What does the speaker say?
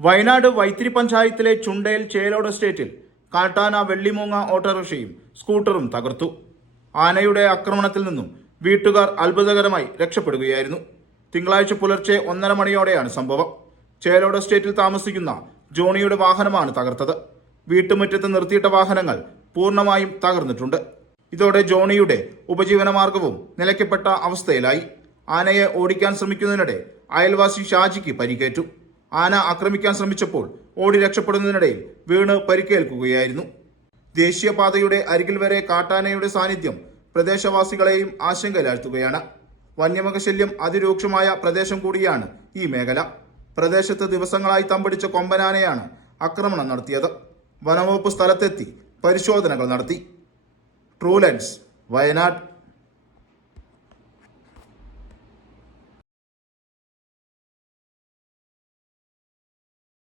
വയനാട് വൈത്തിരി പഞ്ചായത്തിലെ ചുണ്ടേൽ ചേലോട് എസ്റ്റേറ്റിൽ കാട്ടാന വെള്ളിമൂങ്ങ ഓട്ടോറിക്ഷയും സ്കൂട്ടറും തകർത്തു. ആനയുടെ ആക്രമണത്തിൽ നിന്നും വീട്ടുകാർ അത്ഭുതകരമായി രക്ഷപ്പെടുകയായിരുന്നു. തിങ്കളാഴ്ച പുലർച്ചെ 1:30 മണിയോടെയാണ് സംഭവം. ചേലോട് എസ്റ്റേറ്റിൽ താമസിക്കുന്ന ജോണിയുടെ വാഹനമാണ് തകർത്തത്. വീട്ടുമുറ്റത്ത് നിർത്തിയിട്ട വാഹനങ്ങൾ പൂർണ്ണമായും തകർന്നിട്ടുണ്ട്. ഇതോടെ ജോണിയുടെ ഉപജീവനമാർഗവും നിലയ്ക്കപ്പെട്ട അവസ്ഥയിലായി. ആനയെ ഓടിക്കാൻ ശ്രമിക്കുന്നതിനിടെ അയൽവാസി ഷാജിക്ക് പരിക്കേറ്റു. ആന ആക്രമിക്കാൻ ശ്രമിച്ചപ്പോൾ ഓടി രക്ഷപ്പെടുന്നതിനിടയിൽ വീണ് പരിക്കേൽക്കുകയായിരുന്നു. ദേശീയപാതയുടെ അരികിൽ വരെ കാട്ടാനയുടെ സാന്നിധ്യം പ്രദേശവാസികളെയും ആശങ്കയിലാഴ്ത്തുകയാണ്. വന്യമൃഗശല്യം അതിരൂക്ഷമായ പ്രദേശം കൂടിയാണ് ഈ മേഖല. പ്രദേശത്ത് ദിവസങ്ങളായി തമ്പടിച്ച കൊമ്പനാനയാണ് ആക്രമണം നടത്തിയത്. വനംവകുപ്പ് സ്ഥലത്തെത്തി പരിശോധനകൾ നടത്തി. True lens, Wayanad.